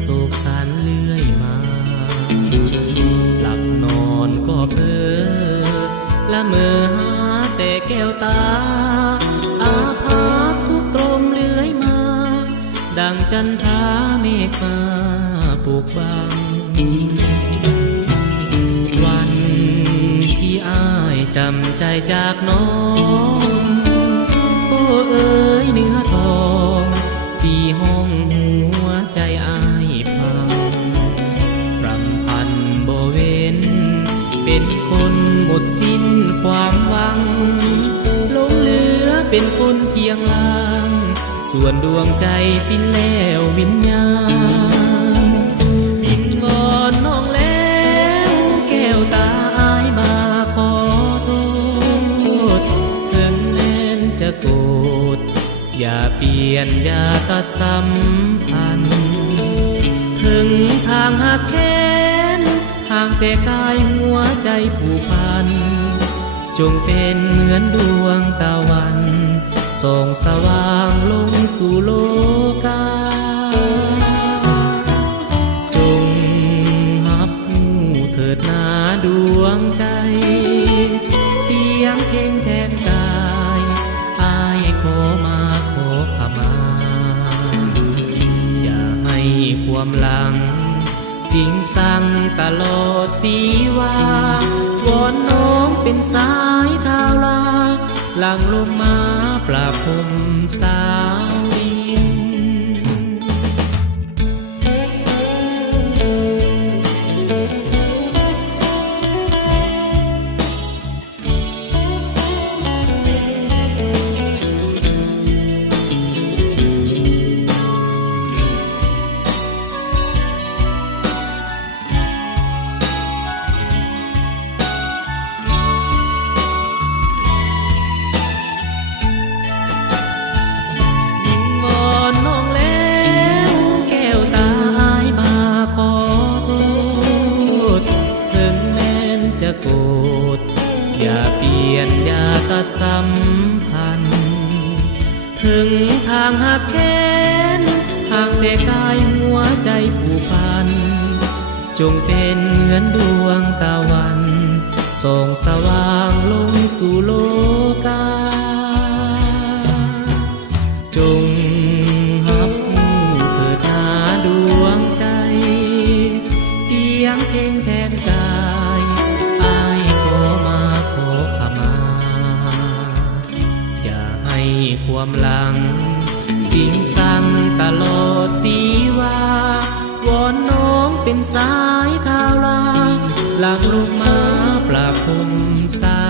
โศกสันเลื่อยมาหลับนอนก็เพ้อละเมอหาแต่แก้วตาอาภัพทุกตรมเลื่อยมาดังจันทราเมฆมาปลูกบังวันที่อ้ายจำใจจากน้องโอ้เอ๋ยเนื้อทองสี่ห้องหัวใจอ้ายพังรำพันบ่เว้นเป็นคนหมดสิ้นความหวังหลงเหลือเป็นคนเพียงลางส่วนดวงใจสิ้นแล้ววิญญาณบินบอนน้องแล้วแก้วตาอ้ายมาขอโทษถึงแม้นจะโกรธอย่าเปลี่ยนอย่าตัดสัมพันธ์ถึงทางหักแค้นห่างแต่กายหัวใจผูกพันจงเป็นเหมือนดวงตะวันส่องสว่างลงสู่โลกาจงหับหูเถิดนาดวงใจเสียงเพลงแทนกายอ้ายขอมาขอขมาอย่าให้ความหลังสิงสั่งตลอดสีวาวอนน้องเป็นสายทาวลาหลังลมมาปราบพรมสาวดินจะโกรธอย่าเปลี่ยนอย่าตัดสัมพันธ์ถึงทางหักแค้นห่างแต่กายหัวใจผูกพันจงเป็นเหมือนดวงตะวันส่องสว่างลงสู่โลกาจงหับเถิดนาดวงใจเสียงเพลงแทนกายความหลังสิ่งสั่งตลอดสีวาวอนน้องเป็นสายทาวลาหลังลงมาปราบพรมสา